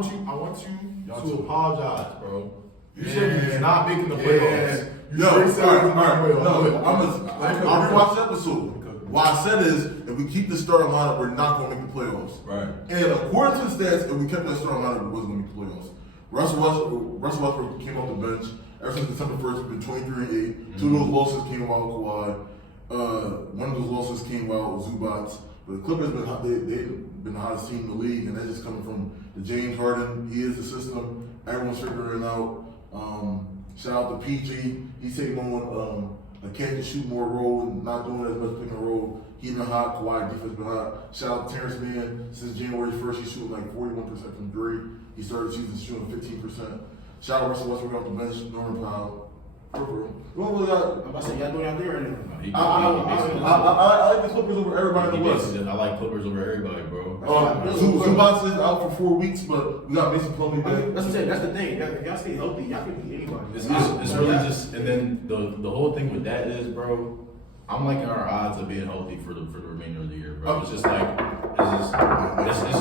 want you to apologize, bro. You said he's not making the playoffs. Yo, I rewatched the episode. What I said is, if we keep the starting lineup, we're not going to make the playoffs. Right. And according to the stats, if we kept that starting lineup, we wasn't going to make the playoffs. Russell Westbrook came off the bench. Ever since December 1st, we've been 23-8. 2 of those losses came while Kawhi. One of those losses came while Zubats. But the Clippers they've been the hottest team in the league, and that's just coming from the James Harden. He is the system. Everyone's figuring it out. Shout out to PG. He's taking on a catch and shoot more role and not doing as much pick and roll. He's been hot. Kawhi defense been hot. Shout out to Terrence Mann. Since January 1st, he's shooting like 41% from three. He started the season shooting 15%. Shout out Russell Westbrook off the bench. Norman Powell. I'm about to say, y'all doing out there right now. I like the Clippers over everybody in the West. I like Clippers over everybody, bro. Zubats is out for 4 weeks, but we got Mason Plumlee back. That's the thing. If y'all stay healthy, y'all can beat anybody. It's really just, and then the whole thing with that is, bro, I'm liking our odds of being healthy for the remainder of the year, bro. It's just like, I'm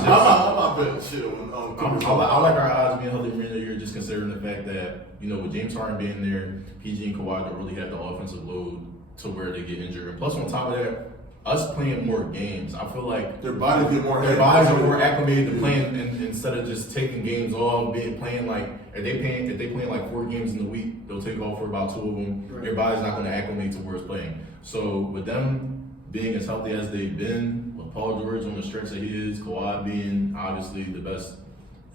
not betting shit on I like our odds being healthy for the remainder of the year, just considering the fact that, with James Harden being there, PG and Kawhi don't really have the offensive load to where they get injured. And plus, on top of that, us playing more games, I feel like their bodies are more acclimated to playing instead of just taking games off, playing like if they playing like 4 games in the week, they'll take off for about 2 of them. Right. Their body's not going to acclimate to where it's playing. So with them being as healthy as they've been, with Paul George on the stretch that he is, Kawhi being obviously the best,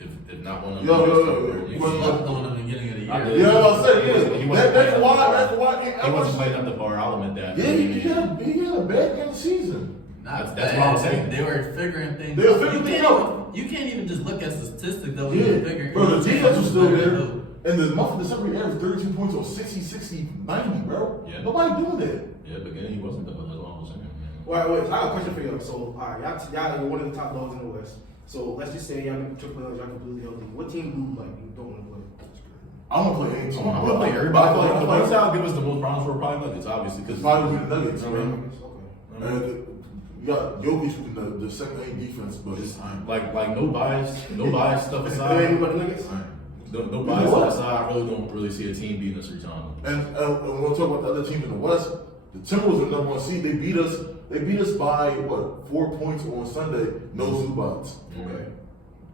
if not one of them. He slept on in the beginning of the year. Yeah, I was saying, that's Kawhi. He wasn't playing up the par. I'll admit that. Yeah, he had a bad game of the season. That's what I'm saying. They were figuring things out. You can't even just look at statistics though. Bro, the defense was still there. And the month of December, he averaged 32 points on 60, 90, bro. Yeah. Nobody doing that. Yeah, beginning he wasn't though. That's what I'm saying. Wait. I have a question for you. So, all right, y'all are one of the top dogs in the West. So let's just say y'all make the playoffs, y'all completely healthy. What team do you don't want to play? I want to play any team. I want to play everybody. I feel like the South give us the most problems for probably Nuggets, obviously, because probably the Nuggets. Okay. You got Jokic with the second lane defense, but it's like no bias stuff aside. No bias stuff aside. I don't see a team beating us 3 times. And we'll talk about the other teams in the West. The Timberwolves are the number 1 seed. They beat us by 4 points on Sunday. No Zubats. Okay.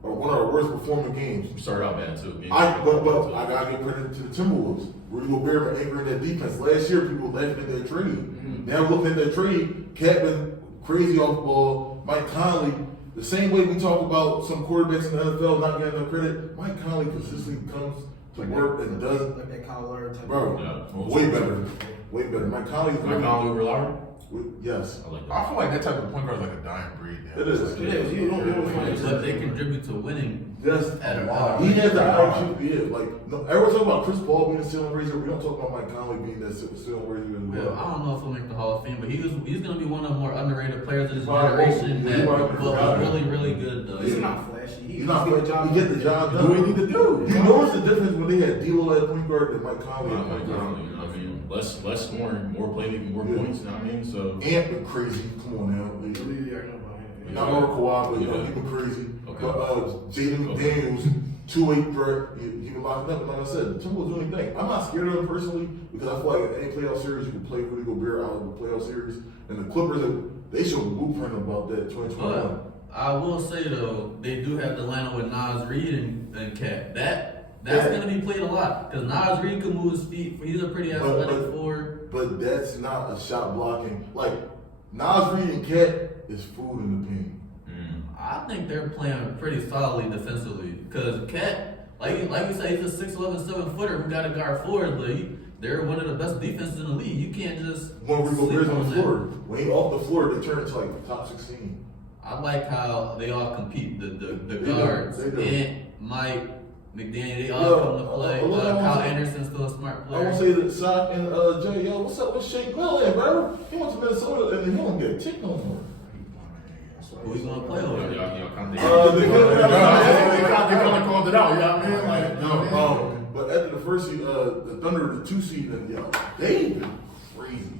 One of our worst performing games. We started out bad too. But I gotta give credit to the Timberwolves. Rudy Gobert been anchoring that defense. Last year, people laughing at that trade. Mm-hmm. Now looking at that trade, Cat been crazy off the ball. Mike Conley, the same way we talk about some quarterbacks in the NFL not getting enough credit, Mike Conley consistently comes to work and does. Like that Kyle Lowry type. Bro, way better. Mike Conley over Lowry? Yes. I feel like that type of point guard is like a dying breed. It is. You don't but they contribute to winning. Yes. He has the IQ. Yeah. Everyone talk about Chris Paul being a ceiling raiser. We don't talk about Mike Conley being that ceiling raiser as well. I don't know if he'll make the Hall of Fame, but he's going to be one of the more underrated players of this generation. But really, really good though. He's not flashy. He's not flashy. He get the job done. Do what he need to do. You notice the difference when they had D'Lo at point guard than Mike Conley. You know what I mean? Less scoring, more playmaking, more points. You know what I mean? So Ant been crazy. Come on now. Not more Kawhi, but he been crazy. Okay. But Jaden McDaniels, 2-8 threat, he been locking up. And like I said, the Timberwolves doing anything. I'm not scared of him personally because I feel like in any playoff series you can play Rudy Gobert out of the playoff series. And the Clippers, they showed a blueprint about that 2021. I will say though, they do have the lineup with Nas Reed and Cat. That's going to be played a lot because Nas Reed can move his feet. He's a pretty athletic forward. But that's not a shot blocking. Like, Nas Reed and Cat is food in the paint. I think they're playing pretty solidly defensively because Cat, like you say, he's a 6'11", 7-footer who got to guard forward, but they're one of the best defenses in the league. You can't just when Rudy Gobert's on the floor. When he off the floor, they turn into like the top 16. I like how they all compete. The guards, Ant, Mike, McDaniel, they all come to play. Kyle Anderson's still a smart player. I want to say that Saki and Jay, what's up with Shake Millen, bro? He went to Minnesota and he don't get a tick no more. Who he's gonna play over? They kind of called it out. You know what I mean? But after the first seed, the Thunder, the 2 seed, and they've been crazy.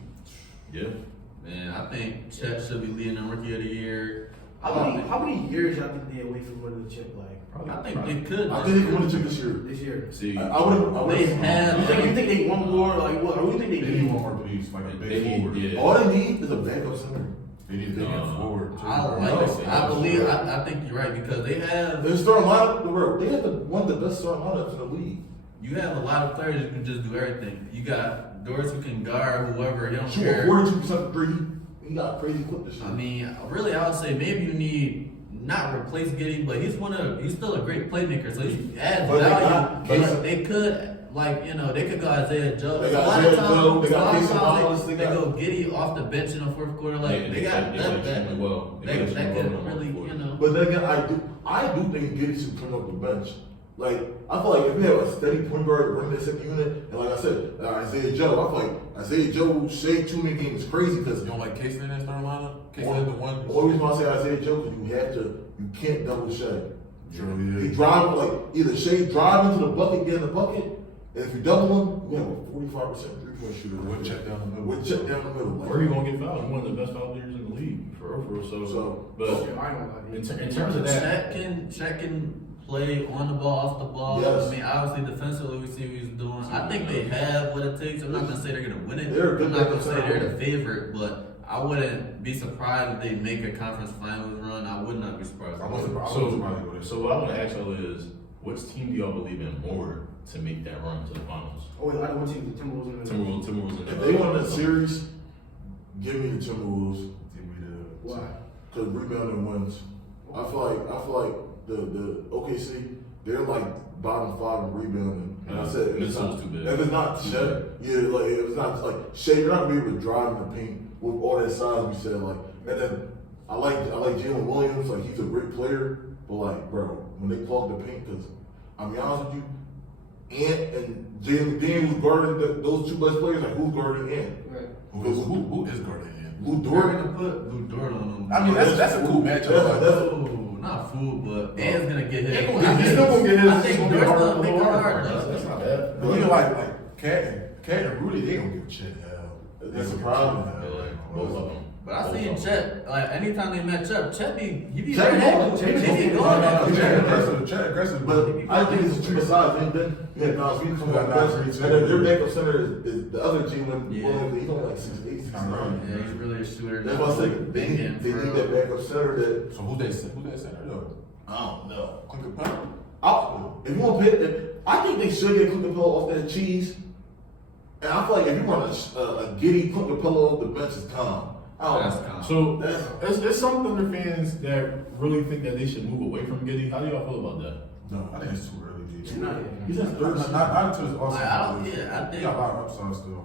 Yeah. Man, I think Chet should be leading the Rookie of the Year. How many years y'all think they away from winning the chip? Like I think they could. I think they can win the chip this year. this year. See, I wouldn't. They have. You think they want more? Like what? Or you think They they need need? one more piece, like a they big need, forward. yeah. All they need is a backup center. They need a big forward. too. I think you're right because they have. Their starting lineup, they have one of the best starting lineups in the league. You have a lot of players who can just do everything. You got Doris who can guard whoever. He don't Shooting care. 42% three. He got crazy quick this year. I mean, really, I would say maybe you need not replace Giddey, but he's still a great playmaker, so he adds But they value. got- But they could, like, they could go Isaiah Joe. They A got lot Isaiah of times, Joe, they a got lot of Casey times Wallace, they they got- go Giddey off the bench in the fourth quarter. Like, they got that. Well, That could really, But then again, I do think Giddey should come off the bench. Like, I feel like if we have a steady point guard running that second unit, and like I said, Isaiah Joe, I feel like Isaiah Joe shade too many games is crazy because You don't like Casey in that starting lineup? Casey is the one. only reason why I say Isaiah Joe because you can't double Shea. Surely He is. drive like either Shea drive into the bucket, get in the bucket, and if you double him, you have a 45% 3-point shooter. One check down the middle. One check down the middle. Where are you gonna get fouled? He's one of the best foul players in the league, for real. So, but Okay, I know that. in terms of that, Shaq can play on the ball, off the ball. Yes. I mean, obviously defensively we see what he's doing. I think they have what it takes. I'm not gonna say they're gonna win it. They're a good I'm not gonna say defensive they're the favorite, but I wouldn't be surprised if they make a conference finals run. I would not be surprised. I wasn't surprised to go there. so what I want to ask y'all is, which team do y'all believe in more to make that run to the finals? Oh wait, I know what team the Timberwolves in. Timberwolves. If they win that series, give me the Timberwolves Give me the. Why? because rebounding wins. I feel like the OKC they're like bottom 5 in rebounding. And I said if it's Minnesota's not, too big. if it's not Shea, like if it's not like Shea, you're not gonna be able to drive in the paint with all that size we said. Like, and then I like Jalen Williams. Like he's a great player, but like bro, when they clog the paint, because I'm be honest with you, Ant and Jalen Dean who's guarding those two best players. Like who's guarding Ant? Right. Who is guarding him? Lou They're Dort. gonna put Lou Dort on them. I mean, that's a cool matchup. Oh, not fool, but Ant's gonna get hit. He's still gonna get his. I think Dort's gonna make it hard. That's not bad. But even like Cat and Rudy, they don't give Chet hell. That's a problem. Both of them. But I seen Chet, like anytime they match up, Chet be Chet right be there. going. He be No, going. Chet aggressive. But I think it's two sides. Then you had Nas Reed from Yeah, that Nas bench, Reed and then their too. backup center is the other team when Yeah. Williams. He's only like 6'8", 6'9". Yeah, he's really a shooter. That's why I say they Big end need for that backup center. That So who's that center though? I don't know. Clint Capella? If you want to pick, I think they should get Clint Capella off that cheese. And I feel like if you want a giddy Clint Capella off the bench, is calm. I don't That's know. calm. So there's some Thunder fans that really think that they should move away from Giddey. How do y'all feel about that? No, I think it's too early, G. Not yet. He's at 13. Not until it's Like, I awesome. think- He got a lot of upside still.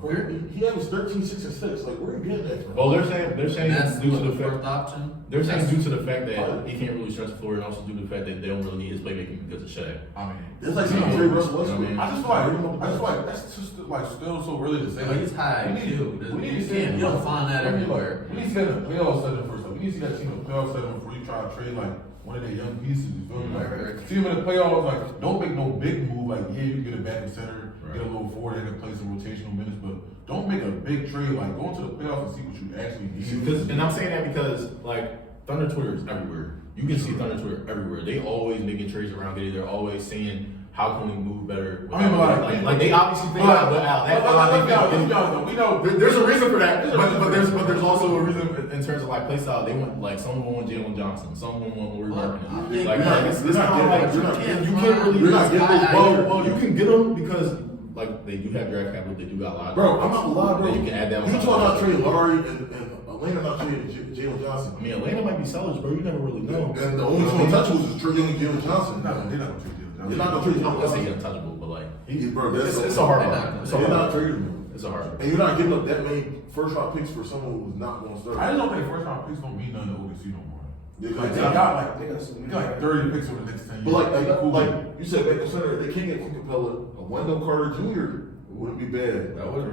He averaged 13, 6, and 6. Like where are you getting that from? Well, they're saying That's due to the the fact fourth option. they're saying due to the fact that he can't really stretch the floor, and also due to the fact that they don't really need his playmaking because of Shaq. I mean, It's like saying Trey Russell Westbrook. I mean, I just feel like that's just like still so early to say. But he's high we need- IQ. we need You to see can't- you don't find that everywhere. We need to see that in the playoff setting first. Like, we need to see that team in the playoff setting before you try to trade like one of their young pieces. You feel me? Right. Like, see them in the playoffs. Like, don't make no big move. Like, yeah, you get a backup center, Right. get a little forward, that can play some rotational minutes, but don't make a big trade. Like, go into the playoffs and see what you actually need. And I'm saying that because like Thunder Twitter is everywhere. You can see Thunder Twitter everywhere. They always making trades around Giddey. They're always saying how can we move better. I mean, like they obviously think about that. We know. There's a reason for that, but there's also a reason in terms of like play style. They want like someone want Jalen Johnson, someone want Laurie Markkinen. Like it's kind of like you can't really. You're not getting those Well, you can get them because like they do have draft capital. They do got a lot. Bro, I'm not gonna lie, bro. You can add that. You talking about trading Laurie and Atlanta not trading Jalen Johnson. I mean, Atlanta might be sellers, bro. You never really know. And the only one untouchables is trading Jalen Johnson. They're not gonna trade you. They're not gonna trade Jalen Let's say Johnson. he's untouchable, but like Bro, that's it's a hard one. It's a They're hard not one. trading him. It's a hard one. And you're not giving up that many first round picks for someone who's not going to start. I just don't think first round picks don't mean nothing to OKC no more. They Like, they got- got They got some- they got like 30 picks over the next 10 years. But Cool. like you said, backup center, they can't get Clint Capella. A Wendell Carter Jr. wouldn't be bad. That would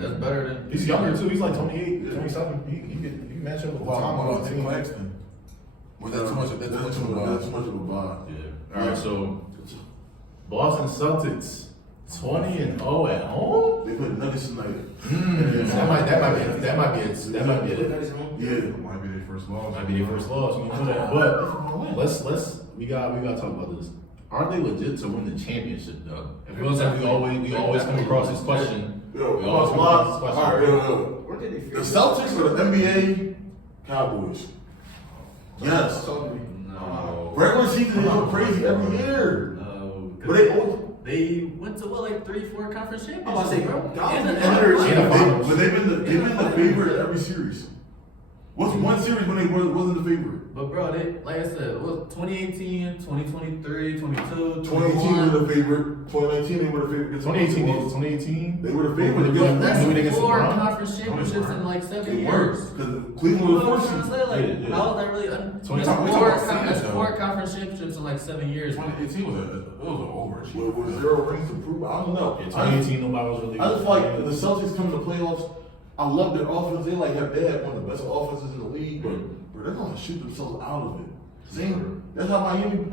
That's better than. He's younger too. He's like 28, 27. He can match up with Wow, Tom. wow, Tim Claxton. Was that too much? That's too much of a That's too much of a vibe. Yeah. All right. So Boston Celtics 20-0 at home. They played the Nuggets tonight. That might be it. Yeah. Might be their first loss. Might be their first loss. We know that. But we gotta talk about this. Are they legit to win the championship though? It feels like we always come across this question. Yo, We always come across this all right, question. yo. Where did they The figure Celtics or the NBA Cowboys? Yes. No. Regular season they go crazy every year. No. But they always, They went to like 3-4 conference championships. I'm about to say, bro, God, And and the- there's- And the finals. but they've been the favorite in every series. What's one series when they wasn't the favorite? But bro, they like I said, it was 2018, 2023, 22, 2018 were the favorite. 2019 they were the favorite. 2018. They were the favorite. But against- That's Who they against 4 LeBron? conference championships in like 7 They years. weren't because Cleveland You was know what the I'm fourth trying to seed. say? Like, Yeah. how is that really? So That's we talking four, about con- that's seeds, 4 though. conference championships in like 7 years. 2018 was an overachievement. With 0 rings to prove, I don't know. Yeah, 2018 nobody was really. I just feel like the Celtics come to the playoffs. I love their offense. They have one of the best offenses in the league, but they're gonna shoot themselves out of it. Same. That's how Miami beat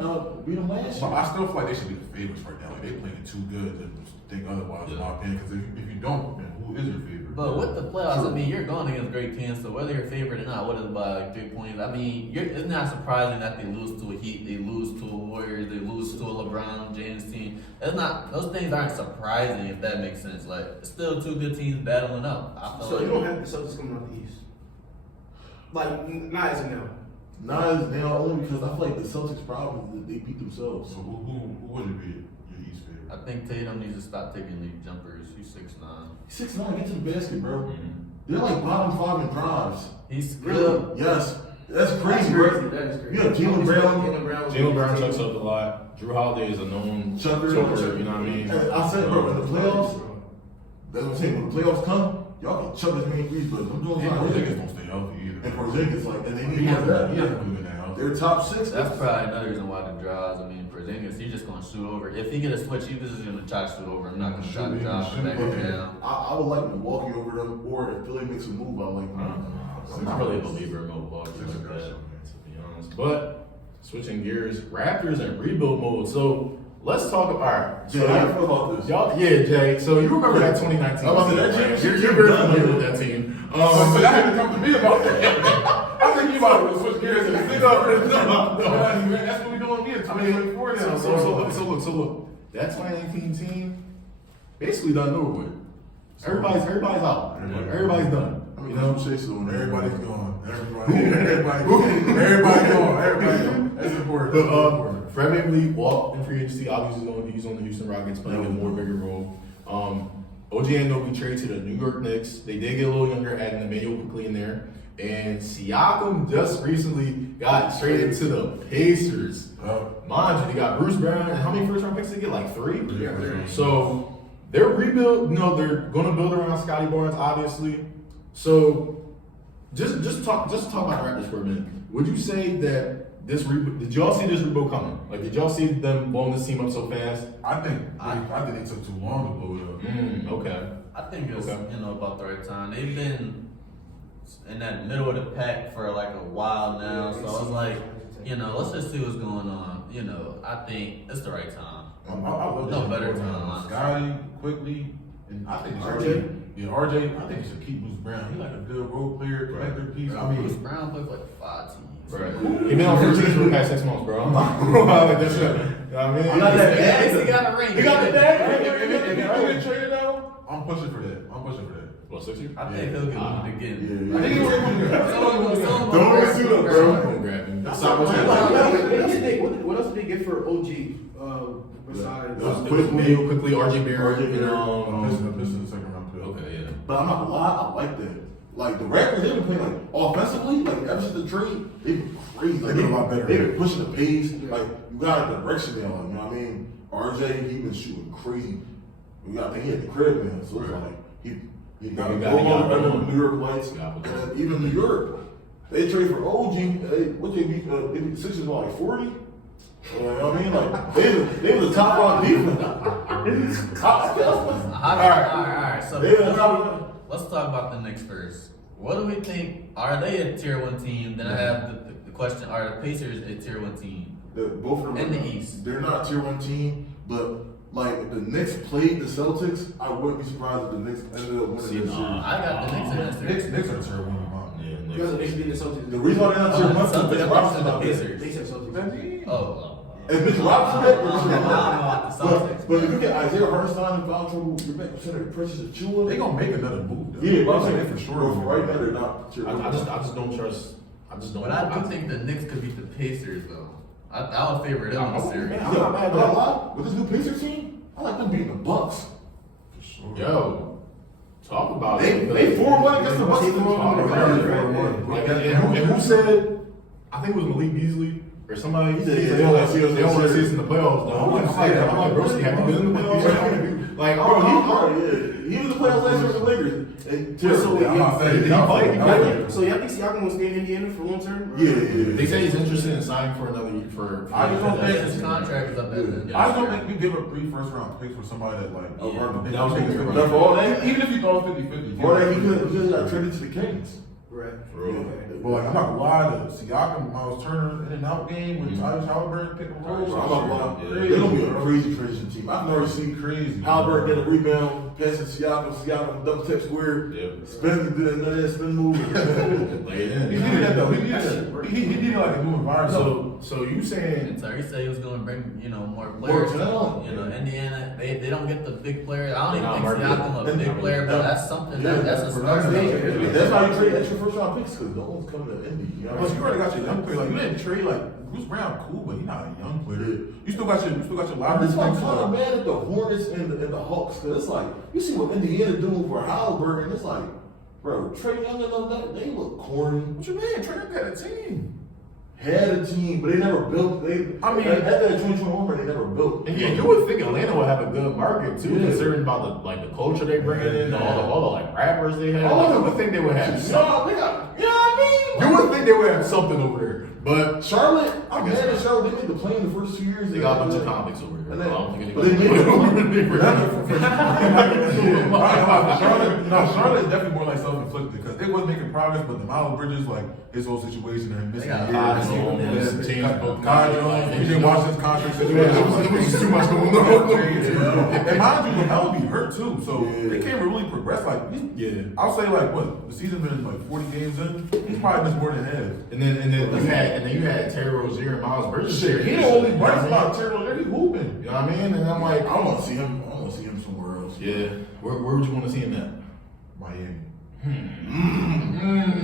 them last But year. I still feel like they should be the favorites right now. Like they playing too good to think otherwise, in my opinion. Because if you don't, then who is your favorite? But with the playoffs, I mean, you're going against great teams, so whether you're favored or not, what is by like 3 points? I mean, it's not surprising that they lose to a Heat, they lose to a Warriors, they lose to a LeBron James team. It's not; those things aren't surprising if that makes sense. Like, it's still 2 good teams battling up. I feel So like you don't have the Celtics coming out the East. Like, not as of now. Not as now only because I feel like the Celtics' problem is that they beat themselves. So who would it be your East favorite? I think Tatum needs to stop taking these jumpers. He's 6'9". 6'9", get to the basket, bro. Mhm. They're like bottom 5 in drives. He's Really? good. Yes, that's crazy, That's bro. crazy. That is crazy. You have Jaylen Brown. Jalen Brown chucks up a lot. Drew Holiday is a known Chucker. choker. You know what I mean? And I said, bro, in the playoffs, that's what I'm saying. When the playoffs come, y'all can chuck as many threes, but them doing And not Porzingis don't stay healthy either. And Porzingis, like, and they He need more hasn't of he that. hasn't really been that healthy. They're top 6. That's probably another reason why the draws. I mean, Porzingis, he's just gonna shoot over. If he get a switch, he's just gonna try to shoot over. I'm not gonna try to drive him back down. I would like Milwaukee over them, or if Philly makes a move, I like them. I'm not really a believer in Milwaukee like that, to be honest. But switching gears, Raptors in rebuild mode. So let's talk. All right, Jay, how you feel about this? y'all, yeah, Jay. So you remember that 2019? I was about to say, that team, right? championship You're very done, familiar man. with that team. So y'all had to come to me about that. I think you about to switch gears and think up. That's what we doing here. I mean, so look, that 2019 team basically done over with. Everybody's out. Everybody's done. I You mean, know, you say so. Everybody's gone. Everybody gone. That's important. But Fred VanVleet walked in free agency. Obviously, he's on the Houston Rockets, playing a more bigger role. OG Anunoby traded to the New York Knicks. They did get a little younger, adding Emmanuel quickly in there. And Siakam just recently got traded to the Pacers. Mind you, they got Bruce Brown. And how many first round picks did they get? Like 3? Yeah. So they're rebuild. They're going to build around Scotty Barnes, obviously. So just talk about the Raptors for a minute. Would you say that this rebuild? Did y'all see this rebuild coming? Like, did y'all see them blowing this team up so fast? I think it took too long to blow it up. Okay. I think it's Okay. about the right time. They've been in that middle of the pack for like a while now, so I was like, let's just see what's going on. I think it's the right time. I love No this better board, time, man. honestly. Scotty quickly, and I think RJ? RJ. I think you should keep Bruce Brown. He's like a good role player, connector piece. I Bruce mean, Brown played for like 5 teams. Right. He been on 14 for the past 6 months, bro. I'm not like that shit. You know what I mean? I'm not that At least he got a ring. He got the bag. if you get traded out, I'm pushing for that. What, 6 years? I think he'll get one again. Yeah. I think he's going to Don't always do that, bro. I'm grabbing. That's Stop not what you're right. doing. What else did they get for OG? Besides, Quickly, RJ Barrett. RJ Barrett. I'm missing the second round pick. Okay, yeah. But I'm not gonna lie, I like that. Like the Raptors, they've been playing like offensively, like ever since the trade, they've been crazy. Like, They've been a lot better. They've been pushing the pace. Like you got a direction there, like you know what I mean. RJ, he been shooting crazy. I think he had the crib man, so it's like he got to go on better than the New York Lights. And even New York, they trade for OG. What they beat? They beat the Sixers by like 40. You know what I mean? Like they was the top rock defense. All right. So They the top. let's talk about the Knicks first. What do we think? Are they a tier 1 team? Then I have the question: are the Pacers a tier 1 team? Both of them In the are- East. They're not a tier 1 team, but like if the Knicks played the Celtics, I wouldn't be surprised if the Knicks ended up winning this series. I got the Knicks in this series. Knicks are terrible in the mountain. Yeah, You guys are basically in the Celtics. The reason why they're not tier one is Celtics Mitch are Robinson's the not there. Pacers. They said Celtics. Oh. If Mitch Robinson back, we're I sure don't know not. about the Celtics. But if you get Isaiah Hartenstein in foul trouble, you're back to Precious Achua. They gonna make another move though. Yeah, but I'm They saying for for sure. right now they're not tier one. I just don't trust. I just don't. But I do think the Knicks could beat the Pacers though. I would favor them in the series. Man, I'm not mad at but I that. lie. With this new Pacers team, I like them beating the Bucks. Yo, talk about They it. 4-1 against the Bucks. Like, and who said? I think it was Malik Beasley or somebody. He said Yeah, they don't wanna see us in they the don't want to see series. us in the playoffs. Though. I'm like, bro, have you been in the playoffs? Like, Bro, he was the playoffs last year with the Lakers. And So, I'm not saying Did he play? So y'all think Siakam will stay in Indiana for long term? Yeah. They say he's interested in signing for another year. For I just don't think His contract is up at the I just don't think we give up 3 first-round picks for somebody that like. Yeah. That was gonna be was Now, for all that, even if you throw 50-50. or that he could got traded to the Kings. Right. But like, I'm not gonna lie, the Siakam, Miles Turner in and out game with Tyrese Halliburton pick and roll. So I'm not gonna lie. Yeah. They're gonna be a crazy transition team. I've never seen Crazy. Halliburton get a rebound, pass it to Siakam double tap square, Yeah. spin, did another spin move. Like, yeah. He needed that though. He needed like a new environment. So you saying? And Terry said he was going to bring, more More players. talent. Indiana, they don't get the big players. I don't They're even not think marketed. Siakam a big player, but that's something. Yeah, That's a start. That's how you trade extra first round picks because no one's coming to Indy. You know Plus, you already got your young player. Like you didn't trade like Bruce Brown, cool, but he's not a young player. You still got your library. That's why I'm kind of mad at the Hornets and the Hawks because it's like you see what Indiana doing for Halliburton. It's like, bro, Trey Young and all that they look corny. What you mean? Trey Young had a team. Had a team, but they never built. At that 2021, they never built. And yeah, you would think Atlanta would have a good market too, considering about the culture they bring in, all the like rappers they have. All You of would think they would have something. No, they got. You know what I mean? You would think they would have something over there, but Charlotte, I'm I guess mad at not. Charlotte. They made the play in the first 2 years. they got a bunch of comics over here. And I then- don't think but they anybody made Charlotte is definitely more like self-inflicted because they wasn't making progress, but the Miles Bridges, like his whole situation, and missing got years. James Book, Kai Jones, you didn't watch his contract situation. It was too much going on. And mind you, LaMelo be hurt too, so they can't really progress. Like, Yeah. I'll say like what the season been like 40 games in. He's probably missed more than half. And then you had Terry Rozier and Miles Bridges. Shit, he the only bright spot. Terrell, he hooping. You know what I mean? And I'm like, I want to see him. I want to see him somewhere else. yeah. Where would you want to see him at? Miami.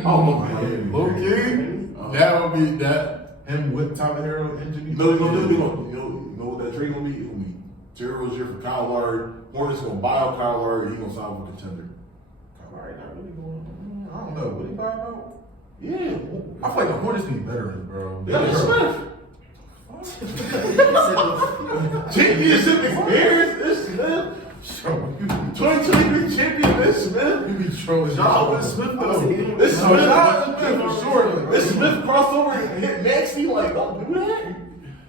Oh my Low key, that would be that. Him with Tyler Hero and Jimmy. You know what that trade gonna be? It's gonna be Terry Rozier for Kyle Lowry. Hornets gonna buy out Kyle Lowry. And he gonna sign with a contender. All right, not really going. I don't know. What he buy out? Yeah. I feel like the Hornets need veterans, bro. They got Smith. Championship experience. This Smith. 2023 champion. This Smith. You be trolling. Jonathan Smith though. This Smith for sure. This Smith crossover and hit Maxey like don't do that.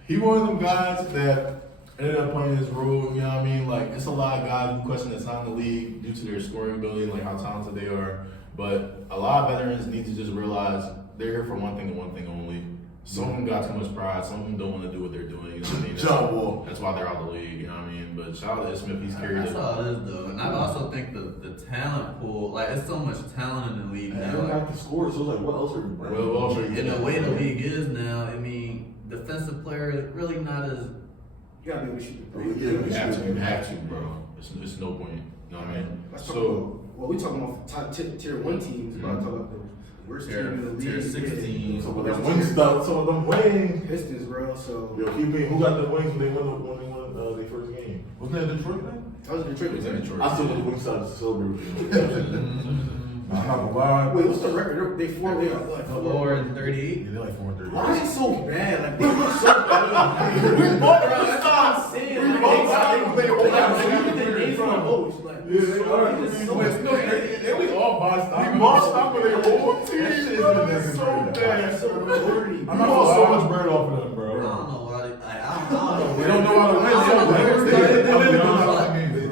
He one of them guys that ended up playing his role, you know what I mean? Like, it's a lot of guys who question the time in the league due to their scoring ability, like how talented they are. But a lot of veterans need to just realize they're here for one thing and one thing only. Some of them got too much pride. Some of them don't want to do what they're doing. You know what I mean? John Wall. That's why they're out of the league. You know what I mean? But shout out to Smith. He's carried That's it. all it is, though. And I also think the talent pool, like, it's so much talent in the league And now. they Like, got the score, so it's like, what else are you bringing? Well, in the way the league is now, I mean, defensive player really not as. You gotta be able to shoot the Yeah, three. You have to, bro. It's no point. You know what I mean? Let's talk So, about, well, we talking about top tier 1 teams, but I talk about the worst team in the league. Tier 16. So with them wing stuff, some of them wings. Pistons, bro. So Yo, keep being, who got the wings when they won their first game? Wasn't that Detroit, man? that was Detroit. it's in Detroit. I still got the wing side to celebrate with you. I'm not gonna lie. Wait, what's the record? They four. They got what? 438. Yeah, they're like 430. Why is it so bad? Like they look so bad. We both that's what I'm saying. Like, they look at the names on the coach. Like, They we all buy stock. We bought stock with their whole team, That shit is bro. ridiculous, That's so bro. bad. so dirty. I'm We not bought gonna so lie. much bread off of them, I bro. don't know why. I don't know. They don't know how to win.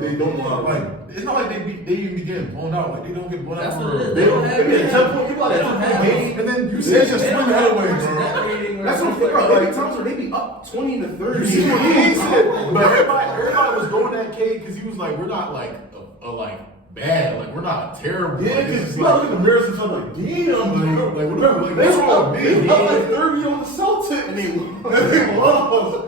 They don't know how to Like, win. it's not like they even be getting blown out. Like, they don't get blown out. That's for what it is. real. They don't have They it. don't 10 point. You got They that don't 10 have point it. game. And then you They say just just swing swing the that other way, way, bro. Net rating That's what I'm saying. There be times where they be up 20 to 30. You see what he said? But everybody was going at K because he was like, we're not like bad, like we're not terrible. Yeah, Like, because it's you like, look at the mirrors and stuff like, damn, like, what's wrong with me? They up like 30 on the Celtics. And they lost.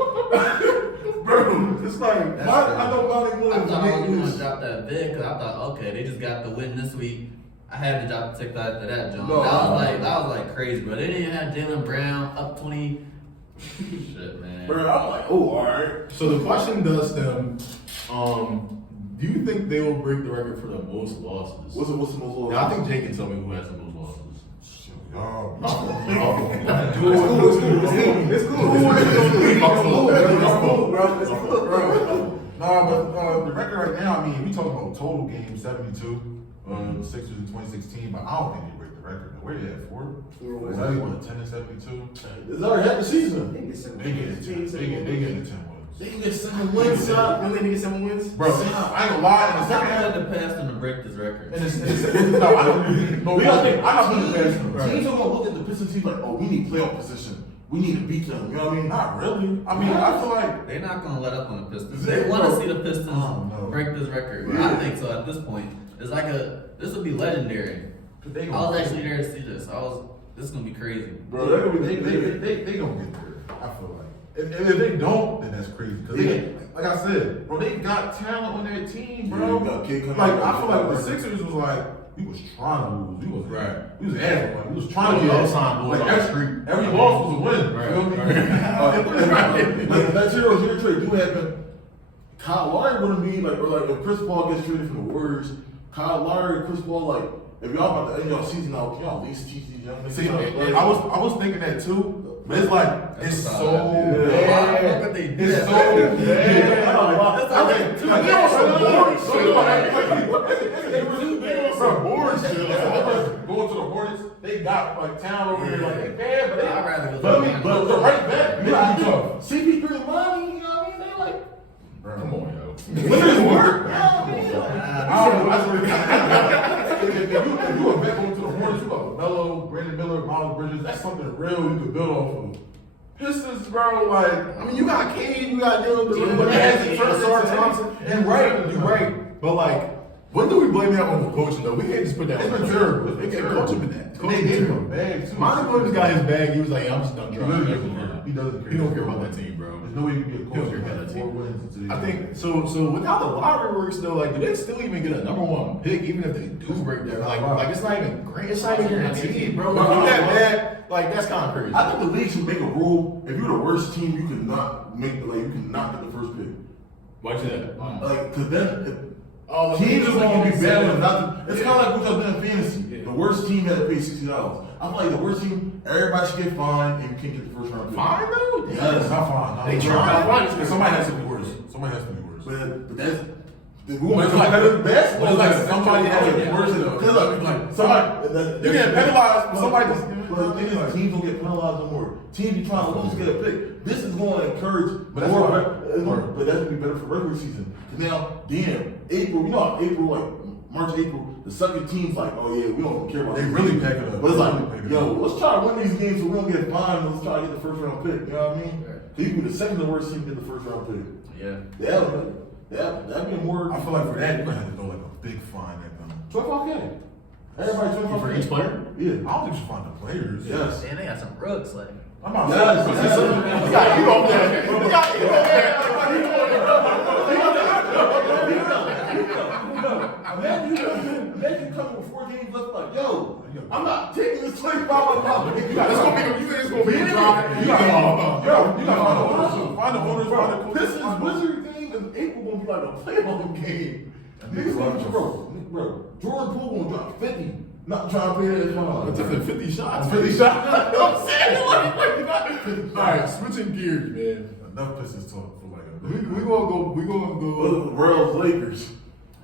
Bro, it's like, I know Monty I Williams thought I was make gonna this. drop that bid because I thought, okay, they just got the win this week. I had to drop the TikTok after that, John. No, that was like crazy, bro. They didn't have Jaylen Brown up 20. Shit, man. Bro, I'm like, oh, all right. So the question does them, do you think they will break the record for the most losses? What's the most losses? Now, I think Jake can tell me who has the most losses. But the record right now, I mean, we talking about total games, 72, Sixers in 2016, but I don't think they break the record. Where they at, 4? Was that one, 10 and 72? It's already half the season. They get 7 They get it 10. They get it 10 wins. They can get 7 wins, son. Don't they get 7 wins? Bro, I ain't gonna lie, in the second I half, had to pass them to break this record. no, I don't. No, we don't think. I'm not putting the best. Teams are gonna look at the Pistons team like, oh, we need playoff position. We need to beat them. You know what I mean? Not really. I mean, I feel like They're not gonna let up on the Pistons. They want to see the Pistons no. break this record. Yeah. I think so. At this point, it's like this would be legendary. they I gonna was actually there to see this. This is gonna be crazy. Bro, they're gonna be they gonna get there. I feel like. And if they don't, then that's crazy. Cause they, like I said, bro, they got talent on their team, bro. Yeah, you got Kid coming Like out. I feel like the Sixers was like, we was trying to lose. We was Right. We was asking. Like, we was trying to We get was trying to lose like on the street. every loss was a win. Right. Feel me? Like that zero trade do happen. Kyle Lowry wouldn't be like, or like if Chris Paul gets traded from the Warriors, Kyle Lowry and Chris Paul, like if y'all about to end y'all season out, can y'all at least teach these young niggas? See, how to play? I was thinking that too, but it's like it's That's so a bad. Why would they do It's that? so bad. That's all Okay, they do. they on some boring shit. They on some boring shit. Going to the Hornets, they got like town over here, like they bad, but they. I'd rather go to But the but the right back, you got tough. CP3 and Lonnie, you know what I mean? They like, Come on, yo. look at his work. I don't know. If you a vet going to the Hornets, you got Melo, Brandon Miller, Miles Bridges. That's something real you could build off of. Pistons, bro. Like, I mean, you got Cade, you got Dylan, but Brooks, Sorry, Thompson. You're right. But like, when do we blame that on the coaching though? We can't just put that it's on been the terrible. We It's can't been coach terrible. him in that. They gave him a bag too. Monty Williams got his bag. He was like, I'm just done He trying. doesn't care. He doesn't care. He don't care about that team, bro. There's no way you can get a He don't coach care that about has that 4 team. wins until I think so. With how the lottery works though, like, do they still even get a #1 pick, even if they do break that? Like it's not even great. It's not even guaranteed, bro. If you that bad, like that's kind of crazy. I think the league should make a rule. If you're the worst team, you cannot make you cannot get the first pick. Why'd you that? Like, cause then Oh, teams are gonna be saying- battling not to, it's kinda like what's up in fantasy. The worst team had to pay $60. I feel like the worst team, everybody should get fined and you can't get the first round pick. Fine though. Yes. not fine. They try. Somebody has to be worse. Somebody has to be worse. But that's the But it's like- best. but it's like somebody has to be worse than Cause like somebody You get penalized, but somebody just. But the thing is, teams don't get penalized no more. Teams be trying to lose to get a pick. This is going to encourage But that's more. why- But that would be better for regular season. Cause now, damn, April. You know how April, like March, April, the second teams like, oh yeah, we don't care about. They this. really pack it up. But it's They like, really pack it yo, up. let's try to win these games so we don't get fined. Let's try to get the first round pick. You know what I mean? So you can be the second to worst team get the first round pick. Yeah. That'd be more. I feel like for that, you're gonna have to throw like a big fine at them. 25K. Everybody 25K For each player? Yeah. I don't think you should find the players. Yes. Man, they got some rooks like. I'm not Yes. saying. You got you over there. You got you over Imagine you coming with 4 games left, like, yo, I'm not taking this $25. It's gonna be. You think it's gonna be a drop? You got to find the owners too. Find the owners. Find the coaches. Pistons Wizard game in April gonna be like a playoff game. Niggas gonna bro, Jordan Poole gonna drop 50. Not trying to pay that $5. It's a 50 shots. 50 shots. I'm saying like you got. All right, switching gears, man. Enough Pistons talk for like a We gonna go. We gonna go. World's Lakers.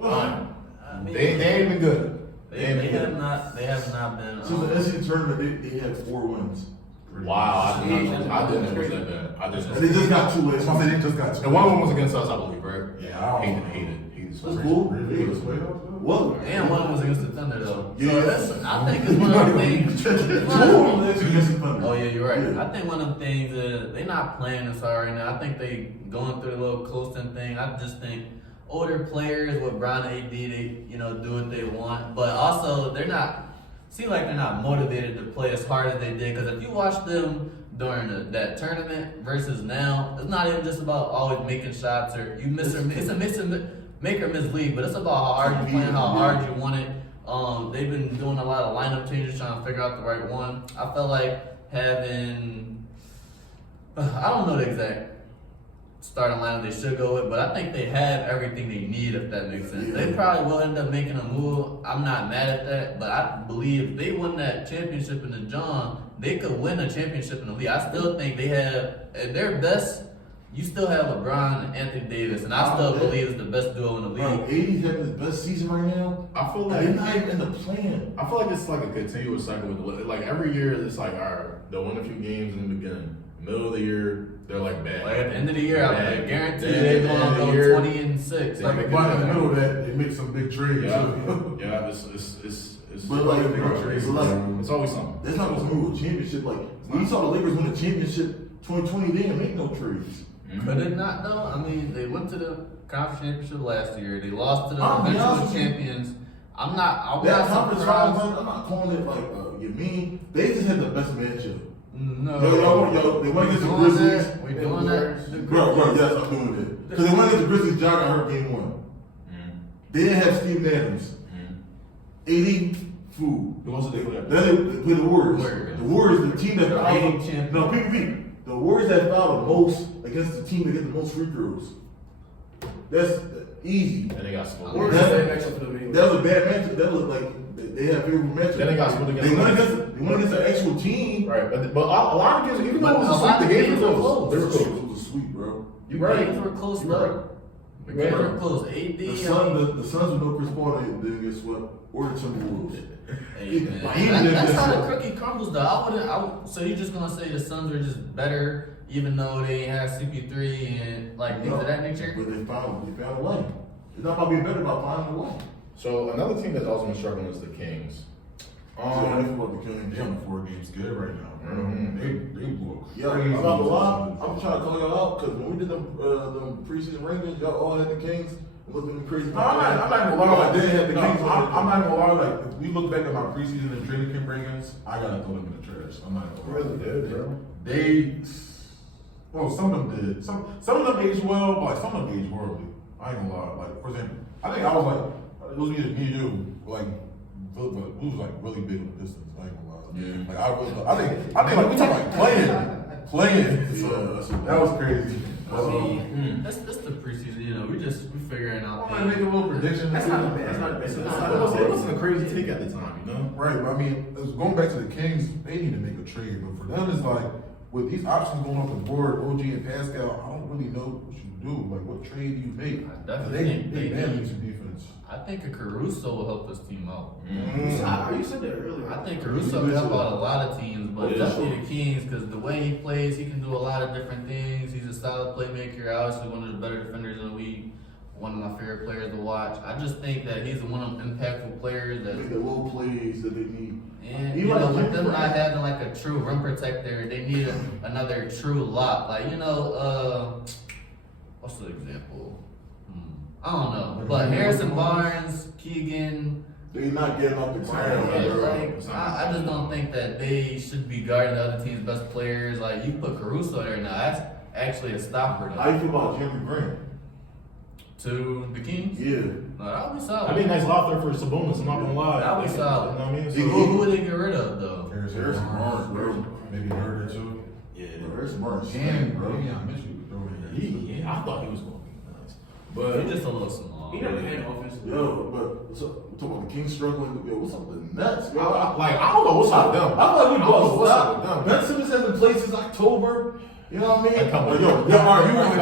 Fine. I mean, They ain't been good. They have not been. Since the NCAA tournament, they had 4 wins. Wow, I didn't know it was that bad. I just. And they just got 2 wins. That's why I said they just got. And one of them was against us, I believe, right? Yeah, I don't Hated Please. That's cool. Really? This playoffs, though? What? And one of them was against the Thunder though. Yeah. So that's, I think it's one of the things. Two of them actually against the Thunder. Oh yeah, you're right. Yeah. I think one of the things is they're not playing this hard right now. I think they going through a little coasting thing. I just think older players with Brown and AD, they do what they want, but also they're not motivated to play as hard as they did. Because if you watch them during that tournament versus now, it's not even just about always making shots or you miss or it's a make or miss league, but it's about how hard you playing, how hard you want it. They've been doing a lot of lineup changes, trying to figure out the right one. I felt like having, I don't know the exact starting lineup they should go with, but I think they have everything they need, if that makes sense. They probably will end up making a move. I'm not mad at that, but I believe if they win that championship in the John, they could win a championship in the league. I still think they have, at their best, you still have LeBron and Anthony Davis, and I still believe it's the best duo in the Bro, league. AD's having his best season right now. I feel And like they're not even in the plan. I feel like it's like a continuous cycle with like every year it's like they'll win a few games in the beginning. Middle of the year, they're like bad. Like at the end of the year, I guarantee Bad. they're going End to of the go year, 20-6. Like, Like, but in the middle of that, they make some big trades. Yeah, it's But like, big bro, trades. it's like it's always something. that's not what's new with a championship. Like when you saw the Lakers win the championship 2020, they didn't make no trades. Could it not though? I mean, they went to the conference championship last year. They lost to the I'll be honest eventual with you. champions. I'm not That conference surprised. finals, I'm not calling it like you mean. They just had the best matchup. No. They went against the doing Grizzlies. that. We're doing that. Bro, yes, I'm doing it. Because they went against the Grizzlies, John got hurt game 1. They didn't have Steve Adams. 80 food. Who else did they play? Then they play the Warriors. Warriors. The Warriors, the team that The fouled reigning the champion. no PvP. The Warriors that fouled the most against the team that get the most free throws. That's easy. And they got split. Warriors That- are next up for the video. That was a bad matchup. That was like they had favorable matchup. Then they got split against They went the- against the actual team. Right, but a lot of games, even though it was But a a lot sweep, of the games games were were close. close. They were It close. was sweet, bro. You right. Games were close You right. though. The games were close. AD. The I mean, Suns with no Chris Paul didn't get swept, or the Timberwolves. hey, man. Even if That's it's- how the cookie crumbles though. So you're just gonna say the Suns are just better, even though they have CP3 and like things of that nature? But they found a way. It's not about being better, about finding a way. So another team that's also been struggling is the Kings. So I think about the Kings. They on a 4-game skid right now, bro. Mhm. They blew a Yeah, crazy I'm not gonna lie. season. I'm trying to call y'all out because when we did them preseason rankings, y'all all had the Kings. It wasn't crazy. No, I'm not gonna lie. I didn't have the No, Kings. I'm not gonna lie. Like, if we look back at my preseason and training camp rankings, I gotta throw them in the trash. I'm not gonna lie. Really did, bro. Well, some of them did. Some of them aged well, but like some of them aged horribly. I ain't gonna lie. Like, for example, I think I was like, it was either me and you, like, we was like really big on the distance. I ain't gonna lie. Yeah. Like, I think like we talking like playing. So that was crazy. I mean, that's the preseason. We figuring out. I make a little prediction. That's not the best. That's not the best. It wasn't a crazy take at the time, you know? Right, but I mean, going back to the Kings, they need to make a trade. But for them, it's like, with these options going off the board, OG and Pascal, I don't really know what you do. Like, what trade do you make? I definitely think They they need need- some defense. I think a Caruso will help this team out. You said that earlier. I think Caruso can help out a lot of teams, but Yeah, definitely the Kings because the way he plays, he can do a lot of different things. He's a solid playmaker, obviously one of the better defenders in the league, one of my favorite players to watch. I just think that he's one of them impactful players that. Make the little plays that they need. And He you like know, with Jimmy them not Grant. having like a true rim protector, they need another true lock. Like what's the example? I don't know, but Harrison Barnes, Keegan. They not getting off the ground. Yeah, bro. like, I just don't think that they should be guarding the other team's best players. Like you put Caruso there now, that's actually a stopper How though. you feel about Jimmy Grant? To the Kings, Yeah. no, that would be solid. I mean, nice lob there for Sabonis, I'm not gonna lie. That was solid. You know what I mean? He- who would they get rid of though? Harrison Barnes, bro. Maybe Herder too. Yeah. Harrison Barnes, And bro. maybe I miss you throw in here. I thought he was gonna be nice. But But he's just a little small. He never had offense. Yo, but so we're talking about the Kings struggling. Yo, what's up with the Nets, bro? I don't know what's up with them. I thought we I don't know bought what's up stop. with them. Ben Simmons hasn't played since October. You know what I mean? Like, come on. Yo, all right, you want to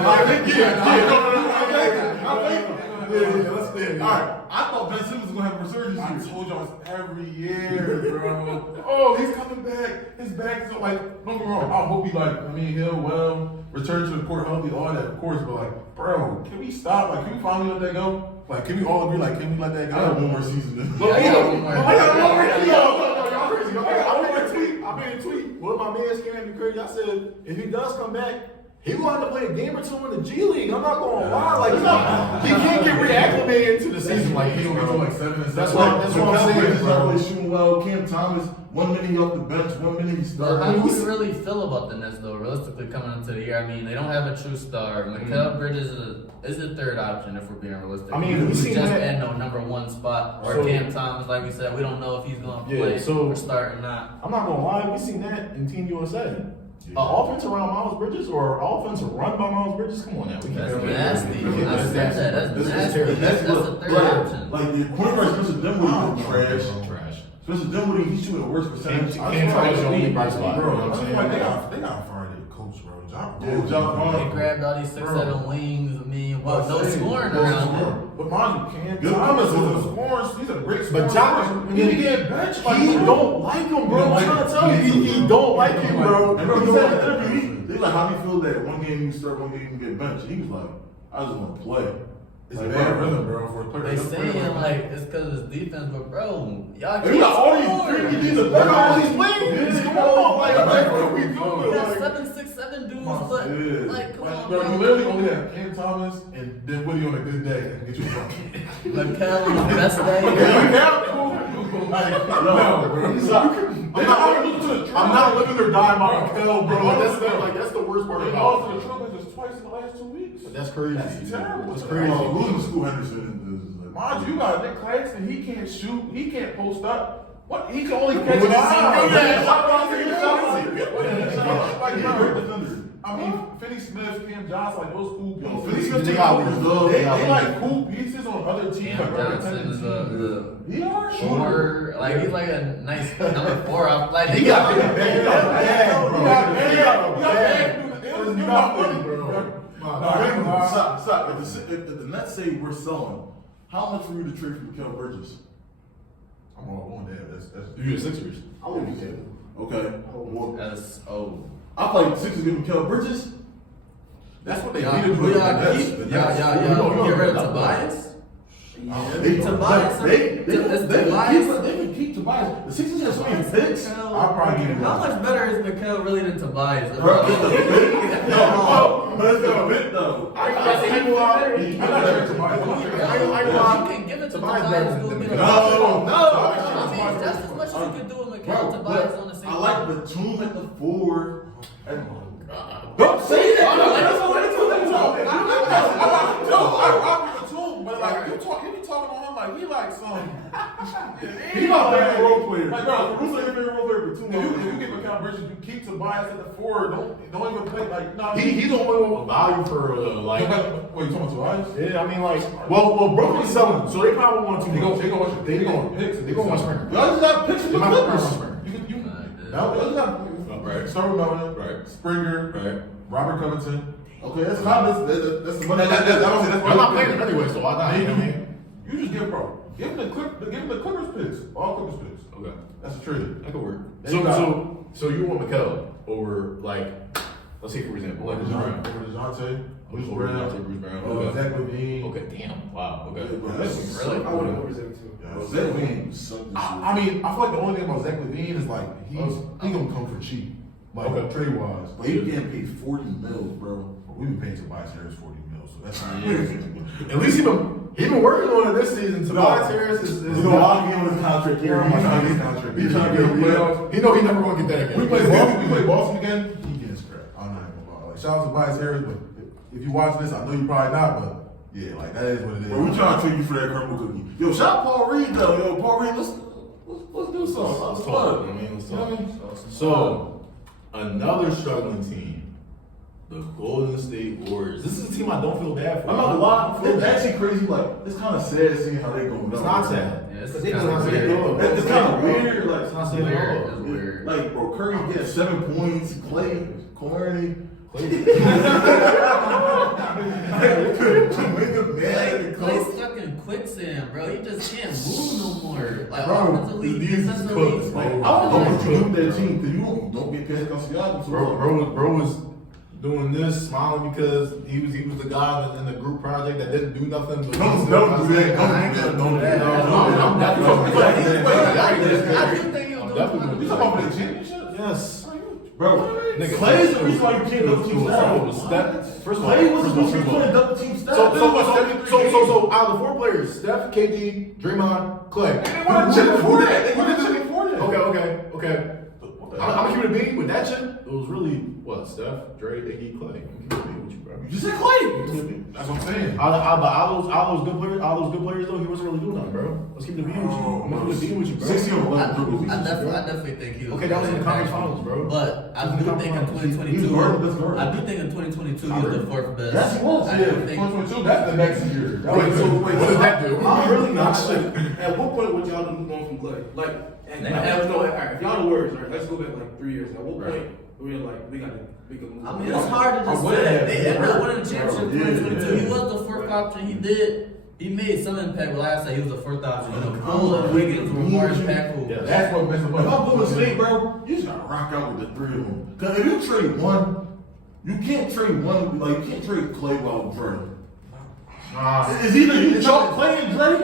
let's stay. All right, I thought Ben Simmons was gonna have a resurgence I here. told y'all it's every year, bro. Oh, he's coming back. His back is like, don't get me wrong. I hope he he'll well return to the court healthy, all that, of course. But like, bro, can we stop? Like, can we finally let that go? Like, can we all agree? Like, can we let that I guy got one more season. Yeah, I got one more. I got one more. Y'all crazy. I made a tweet. What my man scared me crazy. I said, if he does come back, he will have to play a game or two in the G League. I'm not going to lie. Like, he can't get reacclimated into the season like He he don't get to bro. like 7 and 7. That's what I'm saying, He's not bro. really shooting well. Cam Thomas, 1 minute he off the bench, 1 minute he But how started. do we really feel about the Nets, though, realistically, coming into the year? I mean, they don't have a true star. Mikal Bridges is the third option, if we're being realistic. I mean, we He's seen just that- in no number one spot. Or So- Cam Thomas, like we said, we don't know if he's going to Yeah, play so- or start or not. I'm not gonna lie, we seen that in Team USA. Offense around Miles Bridges or offense run by Miles Bridges? Come on now, we That's can't nasty. Yeah, I said that. That's This is nasty. terrible. That's a third option. Like, the cornerback Spencer Dinwiddie is trash. Trash. Spencer Dinwiddie, he's shooting a worse percentage. Cam Thomas your only bright spot. Bro, You know what I I'm feel like saying? they got to fire their coach, bro. Yeah, John They grabbed all these 6'7" wings. I mean, well, no scoring No around scoring. them. But mind you, Cam Good Thomas is point. a scorer. He's a great scorer. But John, he didn't get benched. Like, He bro. don't like him, bro. I'm trying to tell you, he don't like him, bro. And bro, he said in the interview, they like, how do you feel that one game you start, one game you get benched? He was like, I just want to play. It's Like, a bad bro, rhythm, bro, for a player. They That's a player saying like like it's because of his defense, but bro, y'all And can't we got all these score. freaky dudes. They got all these wings. Come on, like, what are we You doing? got Like, 7'6" dudes, but Yeah. like, come on, Bro, you bro. literally only have Cam Thomas and then Woody on a good day and get you a bucket. Mikal on the best day. No, bro. I'm not living or dying by Mikal, bro. Like, that's the worst part They about lost it. to the Trailblazers twice in the last 2 weeks. That's crazy. That's terrible. That's Oh, crazy. losing to School Henderson is like, Mind you, you got Nick Claxton. He can't shoot. He can't post up. What? He can only catch When five. Yeah. Like, he's a bro, great defender. I mean, Finney Smith, Cam Johnson, like those cool Yo, pieces. Finney Smith They took got out losers, the though. They Yeah, like cool pieces on other teams. Cam Like, other Johnson is teams. the He are shooter. Like he's like a nice number 4 off. Like they He got got bad, bro. He got bad. There's nothing, bro. Stop. If the Nets say we're selling, how much for you to trade for Mikal Bridges? I'm all on that. That's You the Sixers. I wouldn't do Okay. Well, S.O. I play the Sixers give Mikal Bridges. that's what they Y'all need to do. get rid of Tobias? They Tobias, They Tobias. can keep Tobias. The Sixers have so many picks. I'll probably give him How that. much better is Mikal really than Tobias? Bro, it's the pick. No, but it's the pick though. I'm not trading Tobias. You can give it to Tobias Tobias. better Go than get Mikal. him. No. I mean, just as much as you could do with Mikal and Tobias on the same I like Batum at the 4. Don't say that. But like you be talking on him like he like some. He's my favorite role player. Like, bro, who's your favorite role player? Batum. If you get Mikal Bridges, you keep Tobias at the 4. Don't even play like no. He's the only one with value for like. Wait, you talking about Tobias? Yeah, I mean like. Well, Brooklyn's selling, so they probably want to. They go watch picks. They go watch Springer. Y'all just got picks of the They might want Clippers. Springer. You Right. right. Start with Melvin. Right. Springer. Right. Robert Covington. Okay, that's not that's But that's I'm not playing him anyway, so why not? You know what I mean? You just give bro. Give him the Clippers picks. All Clippers picks. Okay. That's a trade. That could work. There you go. So you want Mikal over like, let's say for example, like Bruce Brown. Over DeJounte. Bruce Over Brown. DeJounte, Bruce Brown. Zach LaVine. Okay, damn. Wow. Okay. Yeah, bro, that's Really? I wouldn't represent too. That wing sucked this I mean, I feel like the only thing about Zach LaVine is like he gonna come for cheap, like Okay. trade wise. But he getting paid 40 mils, bro. We've been paying Tobias Harris $40 million, so that's At least he been working on it this season. Tobias Harris is You know, I'll give him his contract here. He's trying to get contract. He's trying to get a playoff. He know he never gonna get that again. We play Boston again. He getting scrapped. I'm not even gonna lie. Like, shout out to Tobias Harris, but if you watch this, I know you probably not, but yeah, like that is what it is. Bro, we trying to take you for that crumble cookie. Yo, shout out Paul Reed though. Yo, Paul Reed, let's do something. Let's talk. I mean, let's talk. So, another struggling team, the Golden State Warriors. This is a team I don't feel bad for. I'm not gonna lie. It's actually crazy. Like, it's kind of sad seeing how they going. It's not sad. Yeah, it's It's kind not of sad. weird. It's kind of weird. Like, It's not sad Weird. at It's all. weird. like, bro, Curry getting 7 points. Clay, Clarity. Clay's stuck in quicksand, bro. He just can't move no more. Like, Bro, offensively, these is defensively. cooked, bro. I don't know what you do with that team because you don't get past Siakam. So Bro was doing this, smiling because he was the guy in the group project that didn't do nothing. But Don't do that. Don't do that. I'm definitely. I do think he was doing Definitely. You talking about for the championship? Yes. Bro, Nigga, Clay's the reason why you can't double team Steph. First of all, Clay was the reason you couldn't double team Steph. So out of the 4 players, Steph, KD, Draymond, Clay. They want to chip before that. They want to chip before that. Okay. I'm keeping it being with that shit. it was really what Steph, Dre, AD, Clay. I'm keeping it with you, bro. You just said Clay. That's what I'm saying. All those good players though, he wasn't really doing nothing, bro. Let's keep it being with you. I'm gonna keep it being with you, bro. 60 on 11 dribbles. I definitely think he was. Okay, that was in the conference finals, bro. But I do think in 2022, He's guard. I do think in 2022 he was the 4th best. Yes, he was. I Yeah, do think. 2022. That's the next year. What does that do? I'm really not sure. At what point would y'all move on from Clay? Like, and They like, have- no, if y'all the Warriors, right? Let's go back like 3 years. At what point we were like, we can move I on? mean, it's hard to just I wouldn't say. have. They ended up winning the championship in Yeah, 2022. He yeah. was the 4th option. He made some impact. But like I said, he was the 4th option. You know, Cole and Wiggins were more impactful. Yeah. That's what messes If up. I'm Golden State, bro, you just gotta rock out with the 3 of them. Cause if you trade one, you can't trade one. Like you can't trade Clay while Dre. It's either you jump Clay and Dre,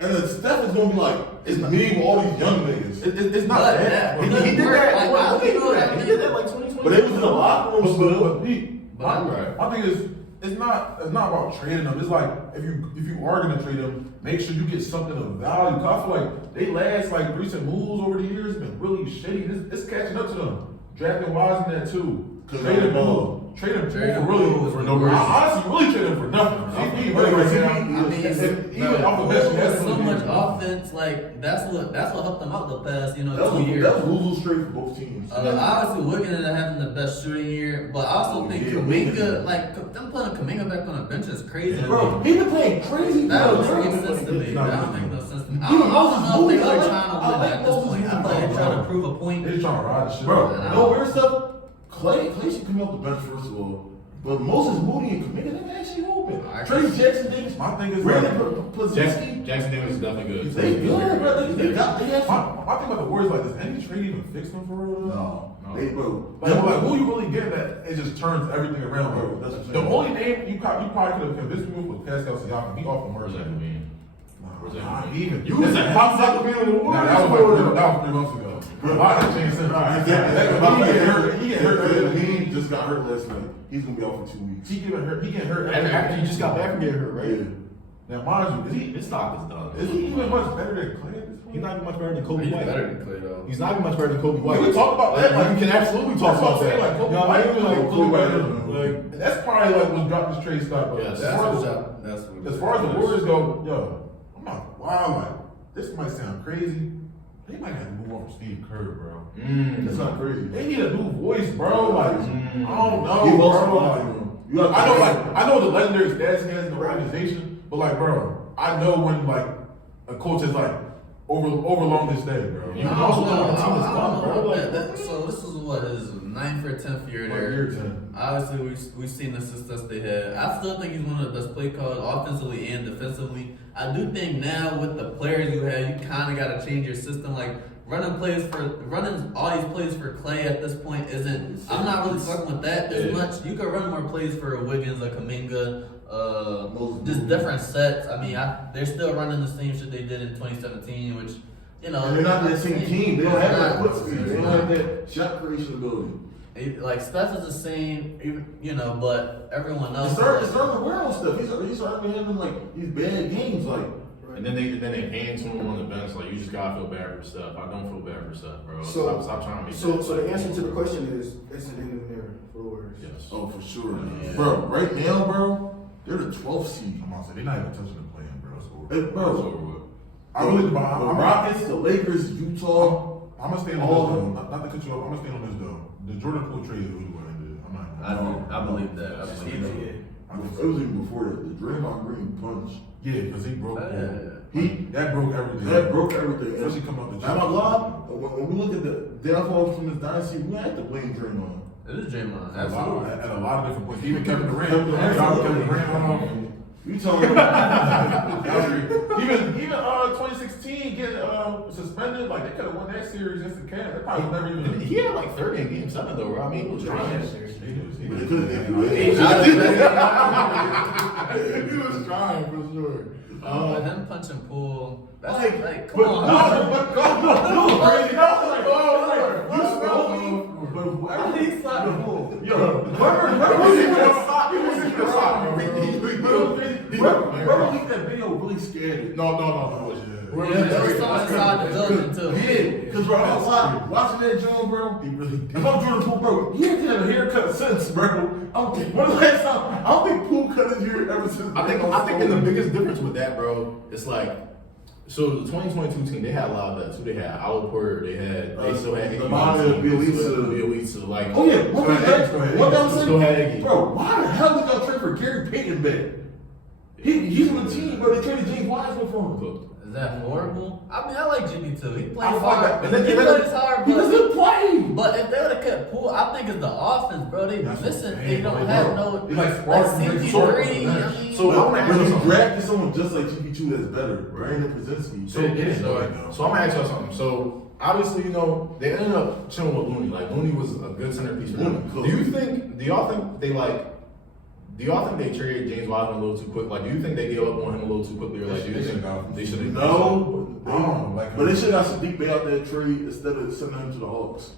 and then Steph is gonna be like, it's me with all these young niggas. It's not But that. that- He did that. Like, He did that like 2020. But they was in the locker room still. But Pete, But I think it's not about trading them. It's like if you are gonna trade them, make sure you get something of value. 'Cause I feel like they last like recent moves over the years been really shitty. It's catching up to them. Drafting wise in that too. 'Cause Trade they them know. Trade them Trade them for really for no I reason. honestly really trade them for nothing. CP Right, right CP, now. I mean, Even off the bench, he has so to much be- offense. Like that's what helped them out the past, That 2 was years. that was lose straight for both teams. Obviously, Wiggins ended up having the best shooting year, but I also think yeah, Kuminga, like them putting Kuminga back on the bench is crazy. to Bro, me. he been playing crazy. That bro. don't make sense to me. Nah, That don't make no sense to me. I Even don't know Moses if they Moody, were I trying to like win at this Moses point. I Moody. thought they were trying to prove a point. They just trying to ride the shit. Bro, Nah. no weird stuff. Clay should come off the bench first of all. But Moses Moody and Kuminga, they actually open. I Trey Jackson Davis, My thing is Brandon like, Plzezinski, Jackson Davis is definitely good. they good, bro. They got they have some. my thing about the Warriors like, does any trade even fix them for real? No, they bro. Like who you really getting that it just turns everything around, bro. That's what I'm The saying. only name you probably could have convinced me with was Pascal Siakam. He off the Where's that mercy. mean? Not even. You was a hot soccer man in the Nah, Warriors. that was 3 months ago. A lot has changed since. He get hurt. He just got hurt last night. He's gonna be out for 2 weeks. He getting hurt. After you just got back from getting hurt, right? Yeah. Now, mind you, His stock is done. is he even much better than Clay at this point? He's not even much better than Kobe He's White. better than Clay though. He's not even much better than Kobe White. Can we talk about that? Like, you can absolutely talk That's what about I'm saying, that. like, Kobe You know what I White mean? was Like, Kobe White, like, That's probably like what dropped this trade stock. But Yes. as far as the Warriors go, yo, I'm not wild. Like this might sound crazy. They might have to move on from Steve Kerr, bro. That's not crazy. They need a new voice, bro. Like I don't know, He lost bro. a lot. Like, You got I know the legendary stats he has in the organization, but like, bro, I know when like a coach is like overlong this day, bro. You can also tell when the team is I gone, don't bro. know. Like, So this is what his 9th or 10th year Like, there. year 10. Obviously, we've seen the success they had. I still think he's one of the best play callers offensively and defensively. I do think now with the players you have, you kind of got to change your system. Like running all these plays for Clay at this point isn't. I'm not really fucking with that as much. You could run more plays for Wiggins, like Kuminga, just different sets. I mean, they're still running the same shit they did in 2017, which. You know, And they're not that same team. They don't have that It's foot speed. They don't have that shot creation ability. like Steph is the same, you know, but everyone else. It's starting to wear on stuff. He's starting to having like these bad games. Like and then they hand to him on the bench. Like you just gotta feel bad for stuff. I don't feel bad for stuff, bro. So- Stop trying to make. so that. the answer to the question is, it's an end of the era for the Warriors. Yes. oh for sure, Yeah. bro. Right now, bro, they're the 12th seed. Come on, so they're not even touching the play-in, bro. So, Hey, It's bro, over with. I really, the Rockets, the Lakers, Utah. I'm gonna stand on this though. Not to cut you off. I'm gonna stand on this though. The Jordan Poole trade is really what ended. I'm not. I believe that. I believe that. It was even before that. The Draymond Green punch. Yeah, because he broke. He That broke everything. that broke everything. Especially coming up the I'm not lying. When we look at the downfall from this dynasty, we have to blame Draymond. It is Draymond. At Absolutely. a lot of different points. Even Kevin Durant. Kevin Durant. Kevin Durant. You tell me. Even 2016 getting suspended, like they could have won that series against the Cavs. They probably never even. He had like 30 in game 7 though. I mean, he was trying. But they couldn't do He was trying for sure. But him punching Poole, that's like come But on. no, crazy. He's not the Poole. Yo, remember leaked that video really scared me. No. Yeah, there was someone inside the building too. Yeah, because bro, I was watching that John, bro. If I'm Jordan Poole, bro, he had to have a haircut since, bro. I don't think when the last time. I don't think Poole cut his hair ever since. I think the biggest difference with that, bro, it's like, so the 2022 team, they had a lot of that too. They had Al Porter, they still had Iggy, Bielitsa, like. Oh yeah, what I'm saying? Still had Iggy. Bro, why the hell did y'all trade for Gary Payton back? He's on the team, bro. They traded James Wiseman for him. Is that horrible? I mean, I like Jimmy too. He plays I fuck hard. that. He plays hard, He doesn't play. but if they would have kept Poole, I think it's the offense, bro. They That's listen. what They I'm don't saying, have bro. no They like like spark and CP3. make sure. I mean, So I want to ask But you you something. drafted someone just like GP2 that's better, Brandon Krasinski. So I'm gonna ask y'all something. So obviously, you know, they ended up chilling with Looney. Like Looney was a good centerpiece for them. Do y'all think they traded James Wiseman a little too quick? Like, do you think they gave up on him a little too quickly, or like, do you think they should have? No, but they should have Sadiq Bey out that trade instead of sending him to the Hawks.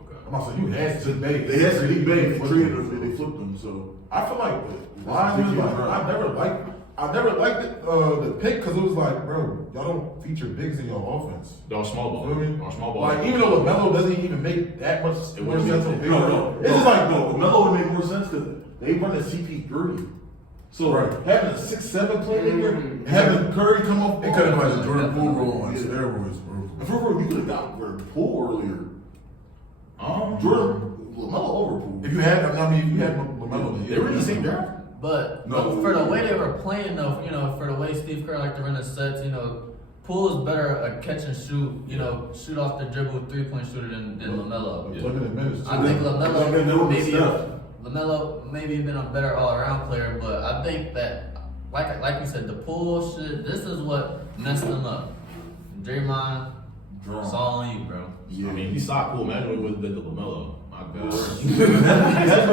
Okay. I'm also you had to debate. They had Sadiq Bey and they traded him and they flipped him. So I feel like Wiseman, like, I never liked the pick because it was like, bro, y'all don't feature bigs in your offense. They're small ball. You know what I mean? They're small ball. Like even though LaMelo doesn't even make that much more sense on paper. no, It's just like Melo would make more sense because they run a CP3. So having a 6'7" playmaker, having Curry come up, It could have been like a Jordan Poole role on steroids, bro. And for real, you could have got Poole earlier. Jordan LaMelo over Poole. If you had LaMelo, They were in the same draft. but for the way they were playing, though, you know, for the way Steve Kerr like to run his sets, you know, Poole is better at catch and shoot, you know, shoot off the dribble 3-point shooter than LaMelo. limited minutes. I think LaMelo Steph. maybe been a better all-around player, but I think that, like you said, the Poole shit. This is what messed them up. Draymond, it's all on you, bro. Yeah. I mean, he saw cool. Imagine what it was did to LaMelo. My God.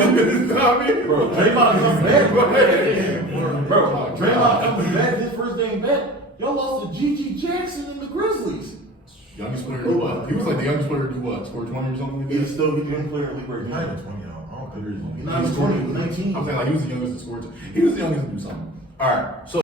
Bro, Draymond comes back. Bro, Draymond comes back his first game back. Y'all lost to G.G. Jackson and the Grizzlies. Youngest player do what? He was like the youngest player to do what? Score 20 or something like that? He's still the young player in the league right Not now. even 20, I don't think He's not even 20, he's 19. I'm saying like he was the youngest to score. He was the youngest to do something. All right, so.